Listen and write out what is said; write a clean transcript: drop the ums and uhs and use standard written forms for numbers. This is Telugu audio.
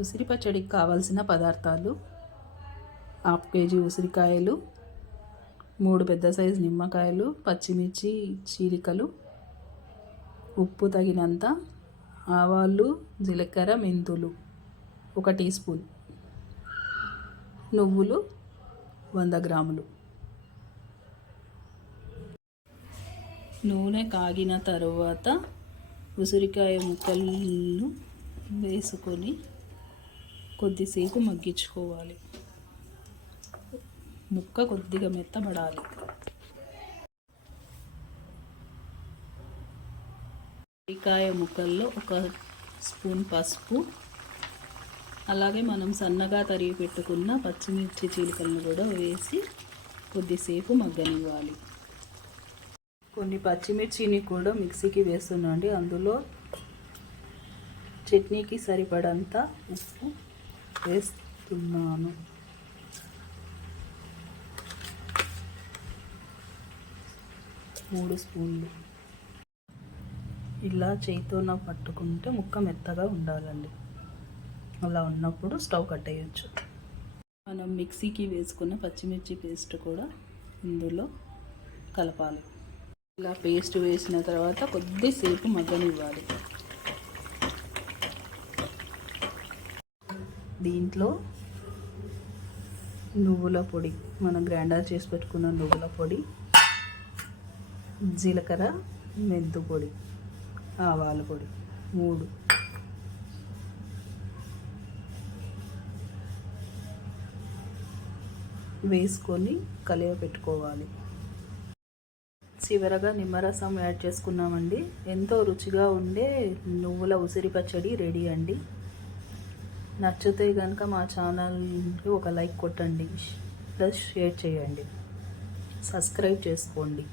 ఉసిరి పచ్చడికి కావాల్సిన పదార్థాలు: హాఫ్ కేజీ ఉసిరికాయలు, 3 పెద్ద సైజు నిమ్మకాయలు, పచ్చిమిర్చి చీలికలు, ఉప్పు తగినంత, ఆవాలు, జీలకర్ర, మెంతులు 1 టీ స్పూన్, నువ్వులు 100 గ్రాములు. నూనె కాగిన తరువాత ఉసిరికాయ ముక్కలు వేసుకొని కొద్దిసేపు మగ్గించుకోవాలి. ముక్క కొద్దిగా మెత్తబడాలి. ఉసిరికాయ ముక్కల్లో 1 స్పూన్ పసుపు, అలాగే మనం సన్నగా తరిగి పెట్టుకున్న పచ్చిమిర్చి చీలికలను కూడా వేసి కొద్దిసేపు మగ్గనివ్వాలి. కొన్ని పచ్చిమిర్చిని కూడా మిక్సీకి వేస్తున్నాండి. అందులో చట్నీకి సరిపడంత ఉప్పు వేస్తున్నాను. మూడు స్పూన్లు. ఇలా చేతితో పట్టుకుంటే ముక్క మెత్తగా ఉండాలండి. అలా ఉన్నప్పుడు స్టవ్ కట్టేయచ్చు. మనం మిక్సీకి వేసుకున్న పచ్చిమిర్చి పేస్ట్ కూడా ఇందులో కలపాలి. ఇలా పేస్ట్ వేసిన తర్వాత కొద్దిసేపు మగ్గనివ్వాలి. దీంట్లో నువ్వుల పొడి, మనం గ్రైండర్ చేసి పెట్టుకున్న నువ్వుల పొడి, జీలకర్ర, మెంతు పొడి, ఆవాల పొడి 3 వేసుకొని కలియ పెట్టుకోవాలి. చివరగా నిమ్మరసం యాడ్ చేసుకున్నామండి. ఎంతో రుచిగా ఉండే నువ్వుల ఉసిరి పచ్చడి రెడీ అండి. నచ్చితే కనుక మా ఛానల్కి ఒక లైక్ కొట్టండి, ప్లస్ షేర్ చేయండి, సబ్స్క్రైబ్ చేసుకోండి.